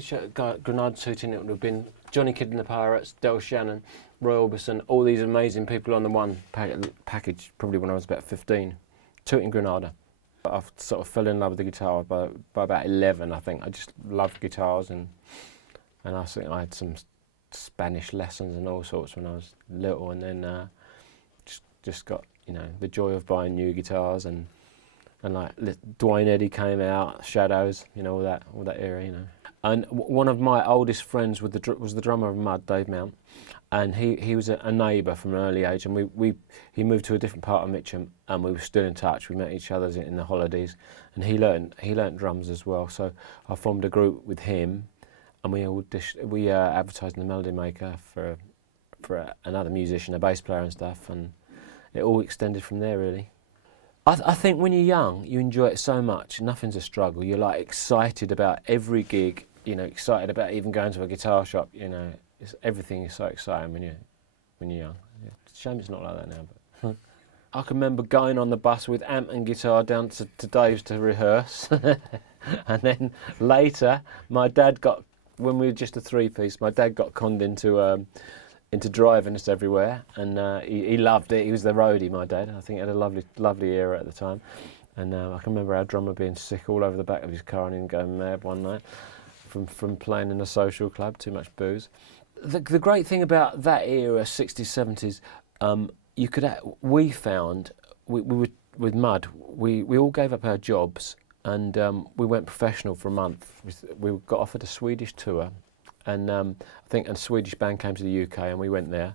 package Granada suiting, it would have been Johnny Kidd and the Pirates, Del Shannon, Roy Orbison, all these amazing people on the one package, probably when I was about 15, tooting Granada. I sort of fell in love with the guitar by about 11, I think. I just loved guitars, and I think I had some Spanish lessons and all sorts when I was little, and then just got, you know, the joy of buying new guitars, and like Dwayne Eddy came out, Shadows, you know, all that era, you know. And one of my oldest friends was the drummer of Mud, Dave Mount, and he was a neighbour from an early age, and he moved to a different part of Mitcham, and we were still in touch. We met each other in the holidays, and he learnt drums as well. So I formed a group with him, and we advertised in the Melody Maker for another musician, a bass player and stuff, and it all extended from there really. I think when you're young, you enjoy it so much. Nothing's a struggle. You're like excited about every gig. You know, excited about even going to a guitar shop. You know, everything is so exciting when you're young. Yeah. It's a shame it's not like that now. But I can remember going on the bus with amp and guitar down to Dave's to rehearse, and then later, my dad when we were just a three-piece, my dad got conned into driving us everywhere, and he loved it. He was the roadie, my dad. I think he had a lovely era at the time. And I can remember our drummer being sick all over the back of his car and him going mad one night from playing in a social club, too much booze. The great thing about that era, 60s, 70s, we found, we were, with Mud, we all gave up our jobs, and we went professional for a month. We got offered a Swedish tour, and I think a Swedish band came to the UK, and we went there.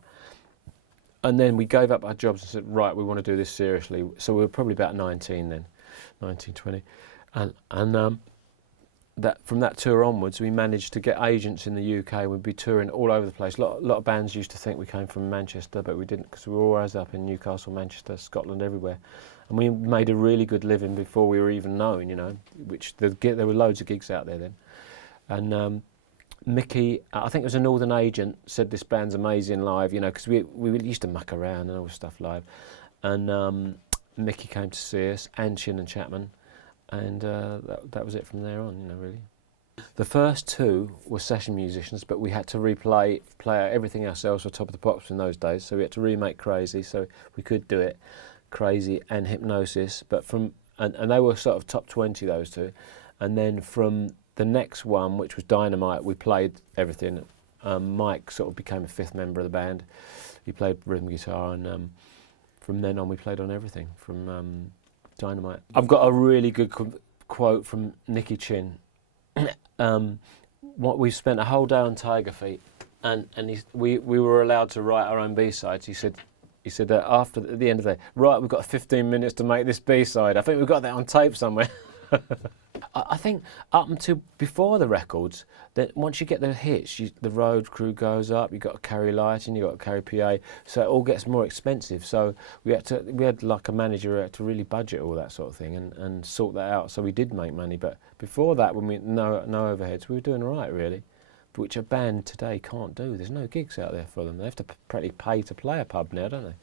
And then we gave up our jobs and said, right, we want to do this seriously. So we were probably about 19 then, 19, 20. And from that tour onwards, we managed to get agents in the UK. We'd be touring all over the place. A lot of bands used to think we came from Manchester, but we didn't, because we were always up in Newcastle, Manchester, Scotland, everywhere. And we made a really good living before we were even known, you know, which there were loads of gigs out there then. And Mickey, I think it was a Northern agent, said this band's amazing live, you know, because we used to muck around and all stuff live. And Mickey came to see us, and Chin and Chapman, and that was it from there on, you know, really. The first two were session musicians, but we had to play everything ourselves for Top of the Pops in those days, so we had to remake Crazy, so we could do it, Crazy and Hypnosis, but and they were sort of top 20, those two, and then from the next one, which was Dynamite, we played everything. Mike sort of became a fifth member of the band. He played rhythm guitar, and from then on we played on everything, from Dynamite. I've got a really good quote from Nicky Chin. We spent a whole day on Tiger Feet, and we were allowed to write our own B-sides. He said that at the end of the day, right, we've got 15 minutes to make this B-side. I think we've got that on tape somewhere. I think up until before the records, that once you get the hits, the road crew goes up. You've got to carry lighting, you've got to carry PA, so it all gets more expensive. So we had like a manager who had to really budget all that sort of thing and sort that out. So we did make money, but before that, when no overheads, we were doing all right really, which a band today can't do. There's no gigs out there for them. They have to practically pay to play a pub now, don't they?